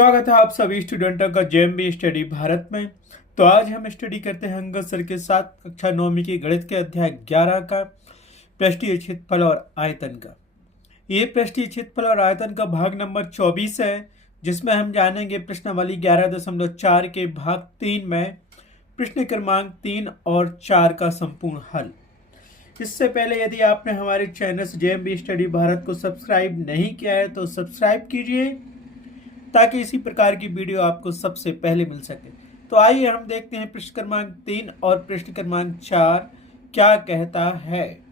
स्वागत है आप सभी स्टूडेंटों का जेएमबी स्टडी भारत में। तो आज हम स्टडी करते हैं अंगद सर के साथ कक्षा 9वीं की गणित के अध्याय 11 का पृष्ठीय क्षेत्रफल और आयतन का। ये पृष्ठीय क्षेत्रफल और आयतन का भाग नंबर 24 है, जिसमें हम जानेंगे प्रश्नावली 11.4 के भाग 3 में प्रश्न क्रमांक 3 और 4 का संपूर्ण हल। इससे पहले यदि आपने हमारे चैनल जेएमबी स्टडी भारत को सब्सक्राइब नहीं किया है तो सब्सक्राइब कीजिए, ताकि इसी प्रकार की वीडियो आपको सबसे पहले मिल सके। तो आइए हम देखते हैं प्रश्न क्रमांक 3 और प्रश्न क्रमांक 4 क्या कहता है।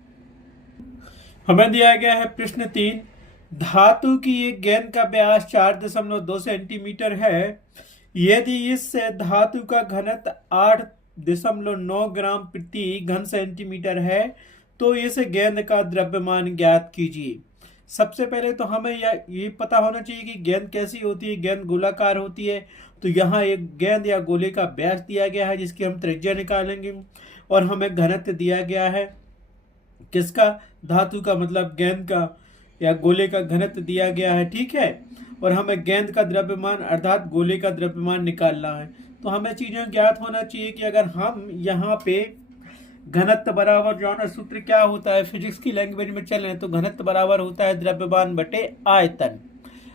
हमें दिया गया है प्रश्न 3, धातु की एक गेंद का व्यास 4.2 सेंटीमीटर है। यदि इस धातु का घनत्व 8.9 ग्राम प्रति घन सेंटीमीटर है तो इस गेंद का द्रव्यमान ज्ञात कीजिए। सबसे पहले तो हमें ये पता होना चाहिए कि गेंद कैसी होती है। गेंद गोलाकार होती है, तो यहाँ एक गेंद या गोले का व्यास दिया गया है जिसकी हम त्रिज्या निकालेंगे, और हमें घनत्व दिया गया है किसका, धातु का, मतलब गेंद का या गोले का घनत्व दिया गया है, ठीक है। और हमें गेंद का द्रव्यमान अर्थात गोले का द्रव्यमान निकालना है। तो हमें चीजें ज्ञात होना चाहिए कि अगर हम यहाँ पे घनत्व बराबर जाना सूत्र क्या होता है, फिजिक्स की लैंग्वेज में चले तो घनत्व बराबर होता है द्रव्यमान बटे आयतन।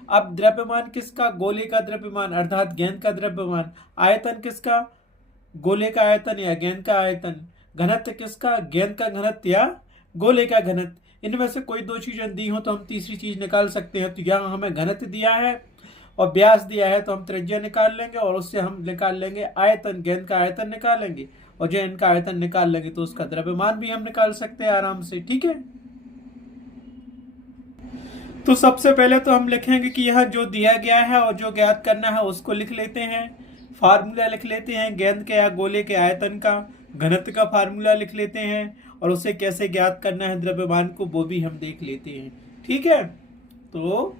अब द्रव्यमान किसका, गोले का द्रव्यमान अर्थात गेंद का द्रव्यमान। आयतन किसका, गोले का आयतन या गेंद का आयतन। घनत्व किसका, गेंद का घनत्व या गोले का घनत्व। इनमें से कोई दो चीजें दी हो तो हम तीसरी चीज निकाल सकते हैं। तो यहाँ हमें घनत्व दिया है और व्यास दिया है, तो हम त्रिज्या निकाल लेंगे और उससे हम निकाल लेंगे आयतन, गेंद का आयतन निकालेंगे, और जो इनका आयतन निकाल लेंगे तो उसका द्रव्यमान भी हम निकाल सकते हैं आराम से, ठीक है। तो सबसे पहले तो हम लिखेंगे कि यहाँ जो दिया गया है और जो ज्ञात करना है उसको लिख लेते हैं। फार्मूला लिख लेते हैं गेंद के या गोले के आयतन का, घनत्व का फार्मूला लिख लेते हैं, और उसे कैसे ज्ञात करना है द्रव्यमान को वो भी हम देख लेते हैं, ठीक है। तो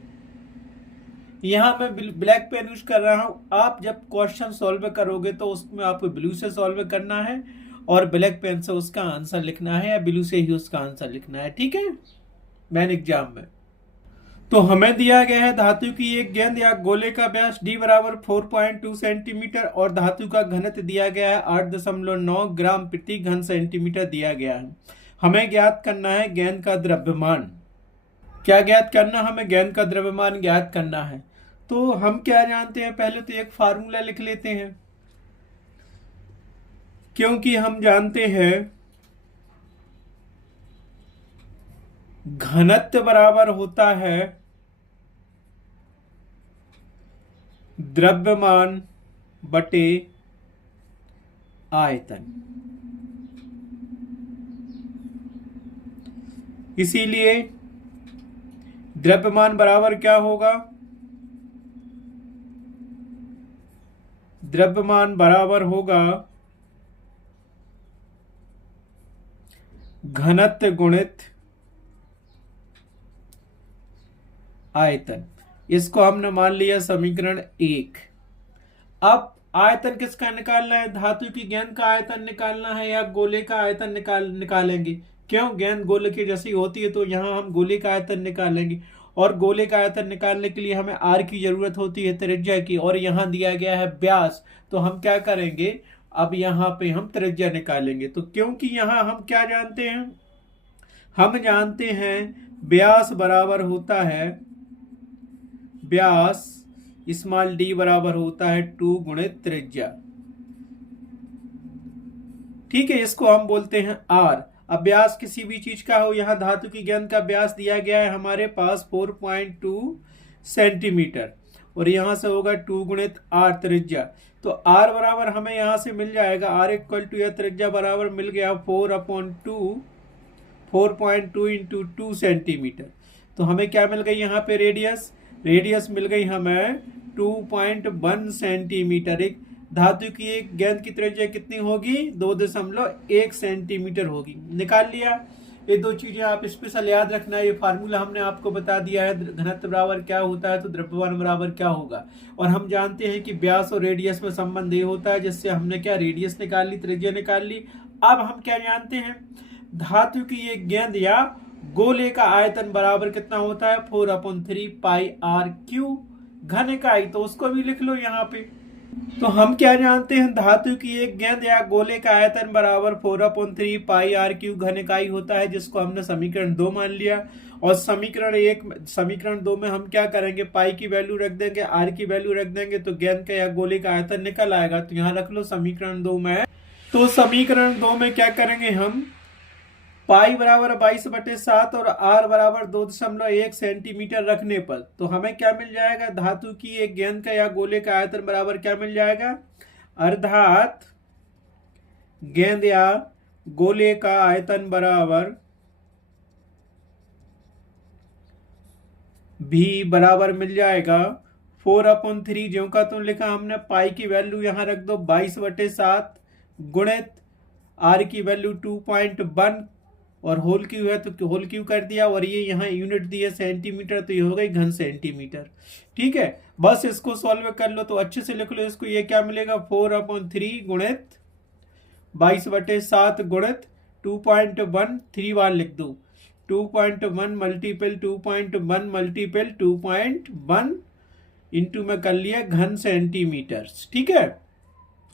यहाँ मैं ब्लैक पेन यूज कर रहा हूँ। आप जब क्वेश्चन सॉल्व करोगे तो उसमें आपको ब्लू से सॉल्व करना है और ब्लैक पेन से उसका आंसर लिखना है, या ब्लू से ही उसका आंसर लिखना है, ठीक है, मैन एग्जाम में। तो हमें दिया गया है धातु की एक गेंद या गोले का व्यास d बराबर 4.2 सेंटीमीटर और धातु का घनत्व दिया गया है 8.9 ग्राम प्रति घन सेंटीमीटर दिया गया है। हमें ज्ञात करना है गेंद का द्रव्यमान। क्या ज्ञात करना, हमें गेंद का द्रव्यमान ज्ञात करना है। तो हम क्या जानते हैं, पहले तो एक फार्मूला लिख लेते हैं, क्योंकि हम जानते हैं घनत्व बराबर होता है द्रव्यमान बटे आयतन। इसीलिए द्रव्यमान बराबर क्या होगा, द्रव्यमान बराबर होगा घनत्व गुणित आयतन। इसको हमने मान लिया समीकरण 1। अब आयतन किसका निकालना है, धातु की गेंद का आयतन निकालना है या गोले का आयतन निकालेंगे। क्यों, गेंद गोले की जैसी होती है तो यहाँ हम गोले का आयतन निकालेंगे, और गोले का आयतन निकालने के लिए हमें आर की जरूरत होती है, त्रिज्या की, और यहाँ दिया गया है व्यास। तो हम क्या करेंगे, अब यहाँ पे हम त्रिज्या निकालेंगे। तो क्योंकि यहाँ हम क्या जानते हैं, हम जानते हैं व्यास बराबर होता है, व्यास स्मॉल d बराबर होता है 2 गुणित त्रिज्या, ठीक है। इसको हम बोलते हैं r। अब व्यास किसी भी चीज का हो, यहाँ धातु की गेंद का व्यास दिया गया है हमारे पास 4.2 सेंटीमीटर, और यहाँ से होगा 2 गुणित r त्रिज्या। तो r बराबर हमें यहाँ से मिल जाएगा, r इक्वल टू, यह त्रिज्या बराबर मिल गया 4.2 इंटू 2 सेंटीमीटर। तो हमें क्या मिल गई यहाँ पे, रेडियस मिल गई हमें 2.1 सेंटीमीटर। एक धातु की एक गेंद की त्रिज्या कितनी होगी, 2.1 सेंटीमीटर होगी। निकाल लिया। ये दो चीजें आप स्पेशल याद रखना है। ये फार्मूला हमने आपको बता दिया है, घनत्व बराबर क्या होता है तो द्रव्यमान बराबर क्या होगा। और हम जानते हैं कि व्यास और रेडियस में संबंध ये होता है, जिससे हमने क्या, रेडियस निकाल ली, त्रिज्या निकाल ली। अब हम क्या जानते हैं, धातु की एक गेंद या गोले का आयतन बराबर कितना होता है, 4/3 पाई r क्यू। घन इकाई, तो उसको भी लिख लो यहाँ पे। तो हम क्या जानते हैं, धातु की एक गेंद या गोले का आयतन बराबर 4/3 पाई आर क्यूब घन इकाई होता है, जिसको हमने समीकरण 2 मान लिया। और समीकरण 2 में हम क्या करेंगे, पाई की वैल्यू रख देंगे, आर की वैल्यू रख देंगे, तो गेंद का या गोले का आयतन निकल आएगा। तो यहाँ रख लो समीकरण 2 में। तो समीकरण 2 में क्या करेंगे हम, पाई बराबर 22/7 और आर बराबर 2.1 सेंटीमीटर रखने पर तो हमें क्या मिल जाएगा, धातु की एक गेंद का या गोले का आयतन बराबर क्या मिल जाएगा, अर्थात गेंद या गोले का आयतन बराबर भी बराबर मिल जाएगा 4/3, ज्यों का तुम लिखा हमने, पाई की वैल्यू यहां रख दो 22/7 गुणित आर की वैल्यू 2.1 और होल क्यू है तो होल क्यू कर दिया, और ये यहाँ यूनिट दी है सेंटीमीटर, तो ये हो गई घन सेंटीमीटर। ठीक है, बस इसको सॉल्व कर लो तो अच्छे से लिख लो इसको। ये क्या मिलेगा, 4/3 गुणित 22/7 गुणित 2.1, 3 बार लिख दो, 2.1 मल्टीपल 2.1 मल्टीपल 2.1 इंटू में कर लिया घन सेंटीमीटर। ठीक है,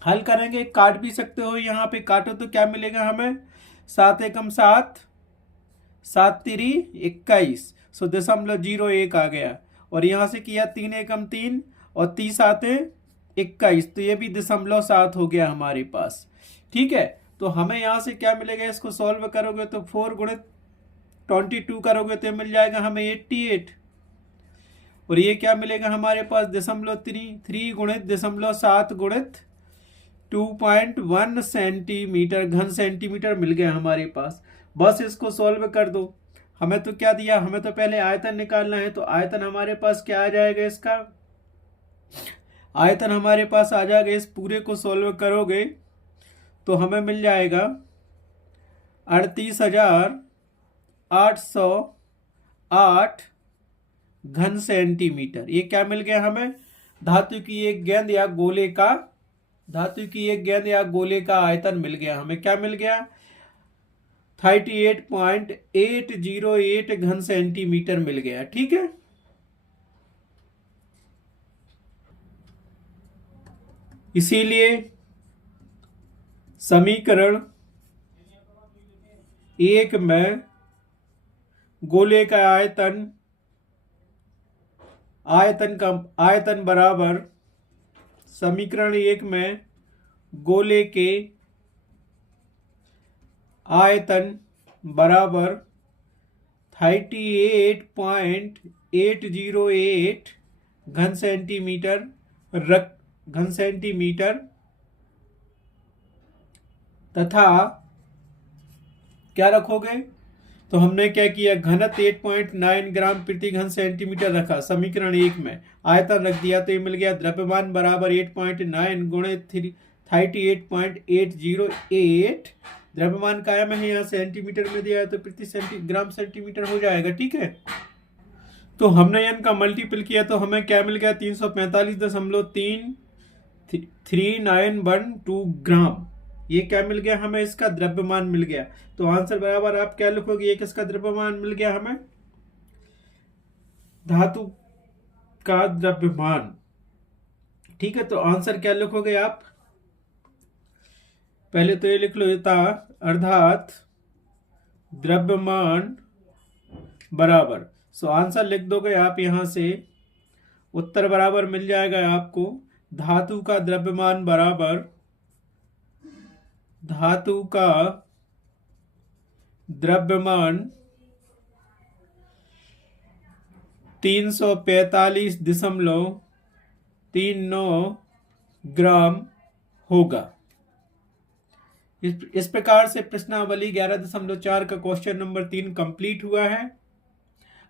हल करेंगे, काट भी सकते हो, यहाँ पे काटो तो क्या मिलेगा हमें, 7 एकम 7, 7 तिरी 21, 0.01 आ गया। और यहां से किया 3 एकम 3 और 30 आते 21, तो ये भी 0.7 हो गया हमारे पास। ठीक है, तो हमें यहां से क्या मिलेगा, इसको सॉल्व करोगे तो 4 गुणित 22 करोगे तो मिल जाएगा हमें 88, और ये क्या मिलेगा हमारे पास 3 गुणित 0.7 गुणित 2.1 सेंटीमीटर घन सेंटीमीटर मिल गया हमारे पास। बस इसको सॉल्व कर दो। हमें तो क्या दिया, हमें तो पहले आयतन निकालना है, तो आयतन हमारे पास क्या आ जाएगा, इसका आयतन हमारे पास आ जाएगा, इस पूरे को सॉल्व करोगे तो हमें मिल जाएगा 38,808 घन सेंटीमीटर। ये क्या मिल गया हमें, धातु की एक गेंद या गोले का आयतन मिल गया हमें। क्या मिल गया, 38.808 घन सेंटीमीटर मिल गया। ठीक है, इसीलिए समीकरण 1 में गोले का आयतन बराबर, समीकरण 1 में गोले के आयतन बराबर 38.808 घन सेंटीमीटर तथा क्या रखोगे, तो हमने क्या किया, घनत्व 8.9 ग्राम प्रति घन सेंटीमीटर रखा समीकरण 1 में, आयतन रख दिया तो ये मिल गया द्रव्यमान बराबर 8.9 गुणित 38.808, द्रव्यमान कायम है, यहाँ सेंटीमीटर में दिया है तो प्रति ग्राम सेंटीमीटर हो जाएगा। ठीक है, तो हमने इनका मल्टीपल किया तो हमें क्या मिल गया, 345.3912 ग्राम। ये क्या मिल गया हमें, इसका द्रव्यमान मिल गया। तो आंसर बराबर आप क्या लिखोगे, ये किसका द्रव्यमान मिल गया हमें, धातु का द्रव्यमान। ठीक है, तो आंसर क्या लिखोगे आप, पहले तो ये लिख लो, अर्थात द्रव्यमान बराबर, सो आंसर लिख दोगे आप, यहां से उत्तर बराबर मिल जाएगा आपको, धातु का द्रव्यमान बराबर, धातु का द्रव्यमान 345.39 ग्राम होगा। इस प्रकार से प्रश्नावली 11.4 का क्वेश्चन नंबर 3 कंप्लीट हुआ है।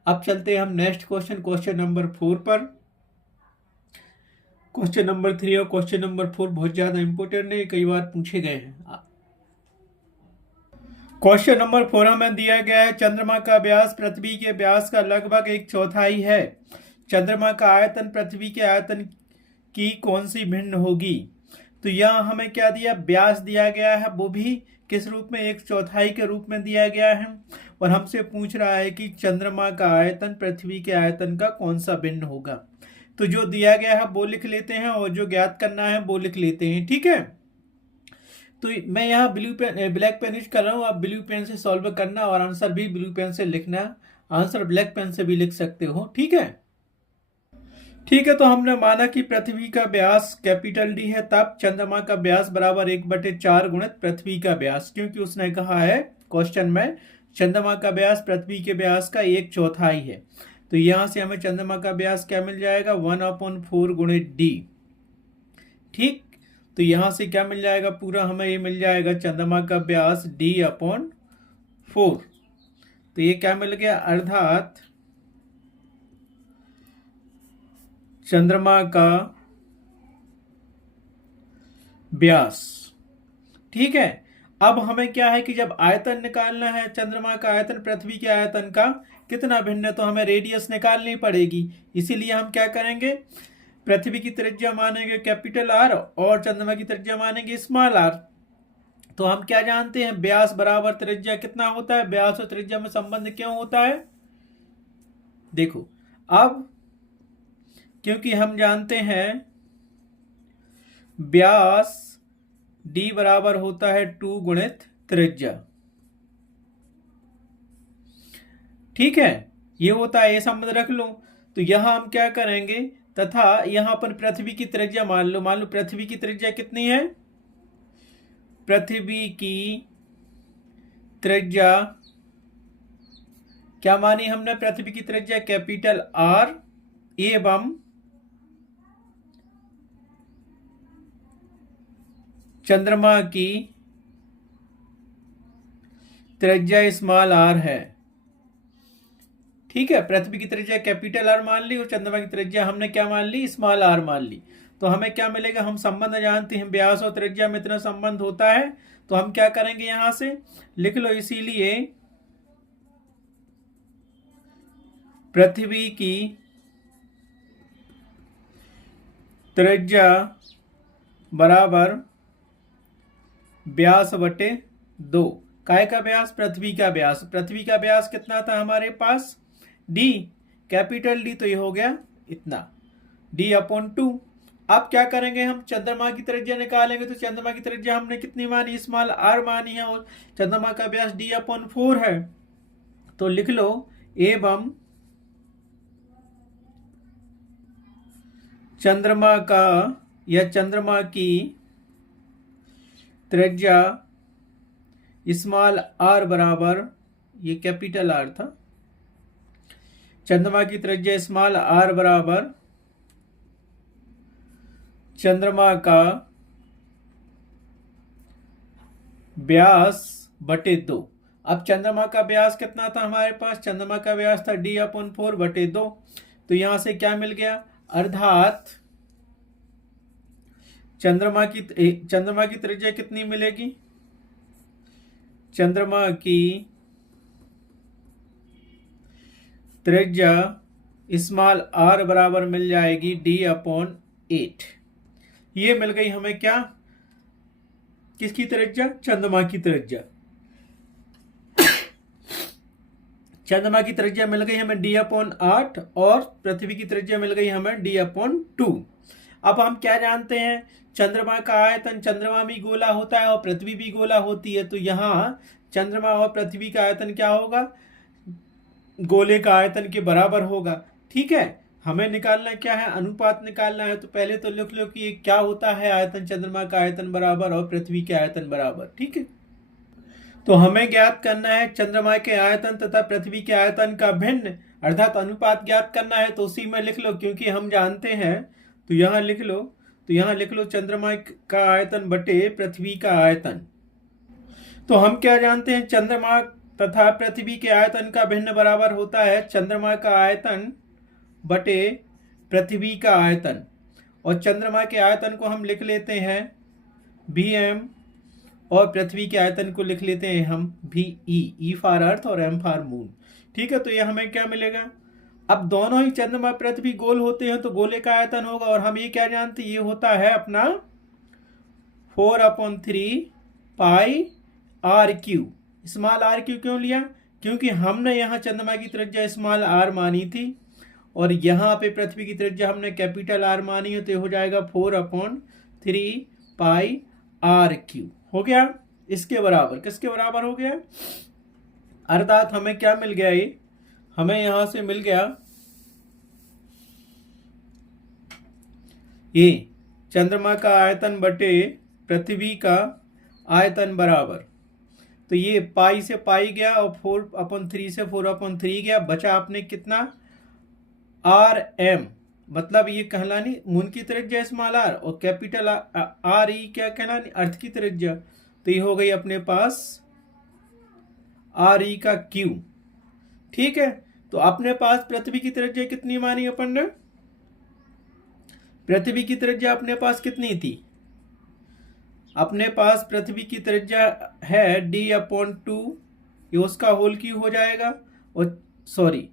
अब चलते हैं हम नेक्स्ट क्वेश्चन नंबर 4 पर। क्वेश्चन नंबर 3 और क्वेश्चन नंबर 4 बहुत ज्यादा इंपोर्टेंट है, कई बार पूछे गए हैं। क्वेश्चन नंबर 4 हमें दिया गया है, चंद्रमा का व्यास पृथ्वी के व्यास का लगभग 1/4 है। चंद्रमा का आयतन पृथ्वी के आयतन की कौन सी भिन्न होगी। तो यहाँ हमें क्या दिया, व्यास दिया गया है, वो भी किस रूप में, 1/4 के रूप में दिया गया है, और हमसे पूछ रहा है कि चंद्रमा का आयतन पृथ्वी के आयतन का कौन सा भिन्न होगा। तो जो दिया गया है वो लिख लेते हैं और जो ज्ञात करना है वो लिख लेते हैं। ठीक है, तो मैं यहाँ ब्लैक पेन यूज कर रहा हूँ, आप ब्लू पेन से सॉल्व करना और आंसर भी ब्लू पेन से लिखना, आंसर ब्लैक पेन से भी लिख सकते हो। ठीक है, ठीक है, तो हमने माना कि पृथ्वी का व्यास कैपिटल डी है, तब चंद्रमा का व्यास बराबर 1/4 गुणित पृथ्वी का व्यास, क्योंकि उसने कहा है क्वेश्चन में चंद्रमा का व्यास पृथ्वी के व्यास का 1/4 है। तो यहां से हमें चंद्रमा का व्यास क्या मिल जाएगा, 1/4 गुणित डी। ठीक, तो यहां से क्या मिल जाएगा, पूरा हमें ये मिल जाएगा चंद्रमा का व्यास d/4। तो ये क्या मिल गया, अर्थात चंद्रमा का व्यास। ठीक है, अब हमें क्या है कि जब आयतन निकालना है, चंद्रमा का आयतन पृथ्वी के आयतन का कितना भिन्न है, तो हमें रेडियस निकालनी पड़ेगी। इसीलिए हम क्या करेंगे, पृथ्वी की त्रिज्या मानेंगे कैपिटल आर और चंद्रमा की त्रिज्या मानेंगे स्मॉल आर। तो हम क्या जानते हैं, व्यास बराबर त्रिज्या कितना होता है, व्यास और त्रिज्या में संबंध क्यों होता है, देखो अब क्योंकि हम जानते हैं व्यास d बराबर होता है 2 गुणित त्रिज्या। ठीक है, ये होता है, ये संबंध रख लो। तो यहां हम क्या करेंगे, तथा यहां पर पृथ्वी की त्रिज्या मान लो पृथ्वी की त्रिज्या कितनी है, पृथ्वी की त्रिज्या क्या मानी हमने, पृथ्वी की त्रिज्या कैपिटल आर एवं चंद्रमा की त्रिज्या स्मॉल आर है। ठीक है, पृथ्वी की त्रिज्या कैपिटल आर मान ली और चंद्रमा की त्रिज्या हमने क्या मान ली, स्मॉल आर मान ली। तो हमें क्या मिलेगा, हम संबंध जानते हैं, व्यास और त्रिज्या में इतना संबंध होता है। तो हम क्या करेंगे, यहां से लिख लो, इसीलिए पृथ्वी की त्रिज्या बराबर व्यास बटे 2। काय का व्यास, पृथ्वी का व्यास। पृथ्वी का व्यास कितना था हमारे पास, डी, कैपिटल डी, तो ये हो गया इतना d/2। अब क्या करेंगे, हम चंद्रमा की त्रिज्या निकालेंगे। तो चंद्रमा की त्रिज्या हमने कितनी मानी, स्मॉल आर मानी है और चंद्रमा का व्यास d/4 है। तो लिख लो, एवं चंद्रमा का या चंद्रमा की त्रिज्या स्मॉल आर बराबर, ये कैपिटल आर था, चंद्रमा की त्रिज्या स्मॉल आर बराबर चंद्रमा का व्यास बटे 2। अब चंद्रमा का व्यास कितना था हमारे पास, चंद्रमा का व्यास था d/4 बटे 2। तो यहां से क्या मिल गया, अर्थात चंद्रमा की त्रिज्या कितनी मिलेगी, चंद्रमा की त्रिज्या स्मॉल आर बराबर मिल जाएगी d/8। ये मिल गई हमें क्या, किसकी त्रिज्या, चंद्रमा की त्रिज्या। चंद्रमा की त्रिज्या मिल गई हमें d/8 और पृथ्वी की त्रिज्या मिल गई हमें d/2। अब हम क्या जानते हैं, चंद्रमा का आयतन, चंद्रमा भी गोला होता है और पृथ्वी भी गोला होती है। तो यहां चंद्रमा और पृथ्वी का आयतन क्या होगा, गोले का आयतन के बराबर होगा। ठीक है, हमें निकालना क्या है, अनुपात निकालना है। तो पहले तो लिख लो कि ये क्या होता है, आयतन, चंद्रमा का आयतन बराबर और पृथ्वी के आयतन बराबर। ठीक है, तो हमें ज्ञात करना है चंद्रमा के आयतन तथा पृथ्वी के आयतन का भिन्न, अर्थात अनुपात ज्ञात करना है। तो उसी में लिख लो, क्योंकि हम जानते हैं। तो यहां लिख लो चंद्रमा का आयतन बटे पृथ्वी का आयतन। तो हम क्या जानते हैं, चंद्रमा तथा पृथ्वी के आयतन का भिन्न बराबर होता है चंद्रमा का आयतन बटे पृथ्वी का आयतन। और चंद्रमा के आयतन को हम लिख लेते हैं Vm और पृथ्वी के आयतन को लिख लेते हैं हम VE, E फॉर अर्थ और M फॉर मून। ठीक है, तो ये हमें क्या मिलेगा, अब दोनों ही चंद्रमा पृथ्वी गोल होते हैं तो गोले का आयतन होगा। और हम ये क्या जानते हैं, ये होता है अपना 4/3 पाई r3। स्मॉल r3 क्यों लिया, क्योंकि हमने यहाँ चंद्रमा की त्रिज्या स्मॉल r मानी थी और यहाँ पे पृथ्वी की त्रिज्या हमने कैपिटल आर मानी है, तो ये हो जाएगा 4/3 पाई आर क्यू। हो गया इसके बराबर, किसके बराबर हो गया? अर्थात हमें क्या मिल गया? ये हमें यहां से मिल गया ये चंद्रमा का आयतन बटे पृथ्वी का आयतन बराबर, तो ये पाई से पाई गया और 4/3 से 4/3 गया, बचा आपने कितना? आर एम, मतलब ये कहलानी मून की त्रिज्या स्मॉल आर और कैपिटल आर ई क्या कहलानी? अर्थ की त्रिज्या। तो ये हो गई अपने पास आर ई का क्यू। ठीक है, तो अपने पास पृथ्वी की त्रिज्या कितनी मानी अपन ने? पृथ्वी की त्रिज्या अपने पास कितनी थी? अपने पास पृथ्वी की त्रिज्या है d/2, ये उसका होल क्यू हो जाएगा, और सॉरी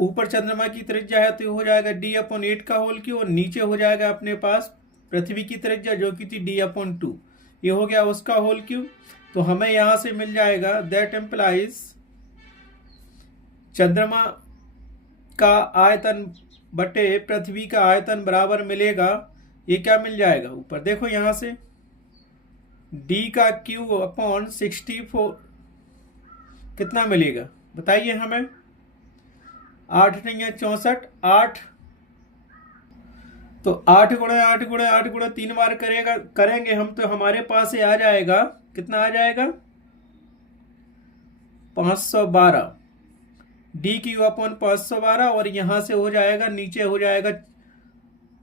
ऊपर चंद्रमा की त्रिज्या है तो ये हो जाएगा d/8 का होल क्यू, और नीचे हो जाएगा अपने पास पृथ्वी की त्रिज्या जो कि थी d/2, ये हो गया उसका होल क्यू। तो हमें यहां से मिल जाएगा दैट एम्प्लाइज चंद्रमा का आयतन बटे पृथ्वी का आयतन बराबर मिलेगा, ये क्या मिल जाएगा? ऊपर देखो यहां से d का क्यू/64 कितना मिलेगा बताइए हमें? 8 नहीं है 64, 8, तो 8 गुणे 8 गुणे 8 गुणे 3 बार करेंगे हम, तो हमारे पास ये आ जाएगा, कितना आ जाएगा? 512 d/512, और यहां से हो जाएगा नीचे हो जाएगा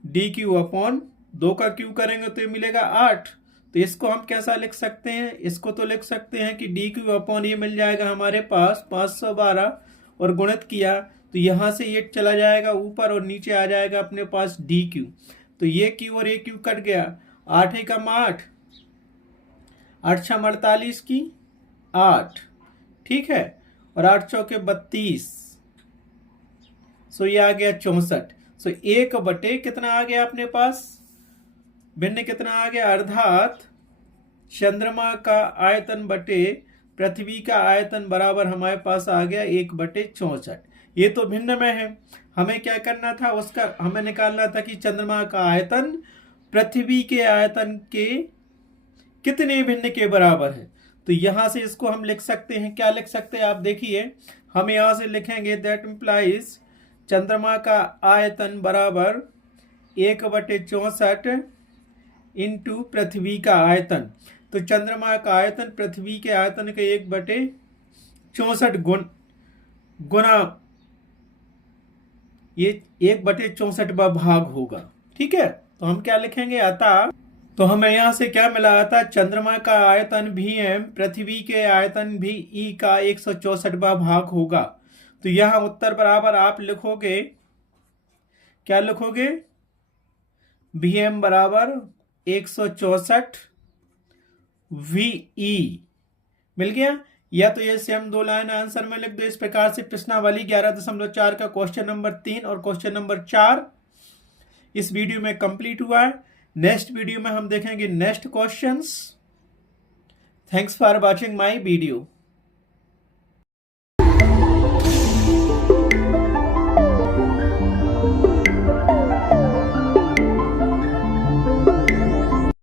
d/2 का क्यू करेंगे तो ये मिलेगा 8। तो इसको हम कैसा लिख सकते हैं? इसको तो लिख सकते हैं कि d/, ये मिल जाएगा हमारे पास 512, और गुणित किया तो यहां से ये चला जाएगा ऊपर और नीचे आ जाएगा अपने पास dq। तो ये क्यू और ये क्यू कट गया, 8 एकम 8, 8 6 48 की 8, ठीक है, और 8 चौके 32, सो ये आ गया 64। सो 1/, कितना आ गया अपने पास? भिन्न कितना आ गया? अर्थात चंद्रमा का आयतन बटे पृथ्वी का आयतन बराबर हमारे पास आ गया 1/64। ये तो भिन्न में है, हमें क्या करना था? उसका हमें निकालना था कि चंद्रमा का आयतन पृथ्वी के आयतन के कितने भिन्न के बराबर है। तो यहां से इसको हम लिख सकते हैं, क्या लिख सकते हैं आप देखिए, हम यहां से लिखेंगे दैट इम्प्लाइज चंद्रमा का आयतन बराबर 1/64 इंटू पृथ्वी का आयतन। तो चंद्रमा का आयतन पृथ्वी के आयतन के 1/64 गुना ये 1/64वां भाग होगा। ठीक है, तो हम क्या लिखेंगे? अतः तो हमें यहां से क्या मिला? अतः चंद्रमा का आयतन भी m पृथ्वी के आयतन भी e का 164वां भाग होगा। तो यहां उत्तर बराबर आप लिखोगे, क्या लिखोगे? Vm बराबर 164 VE मिल गया। या तो ये सेम 2 लाइन आंसर में लिख दो इस प्रकार से। प्रश्नावली 11.4 का क्वेश्चन नंबर 3 और क्वेश्चन नंबर 4 इस वीडियो में कंप्लीट हुआ है। नेक्स्ट वीडियो में हम देखेंगे next questions. Thanks for watching my video.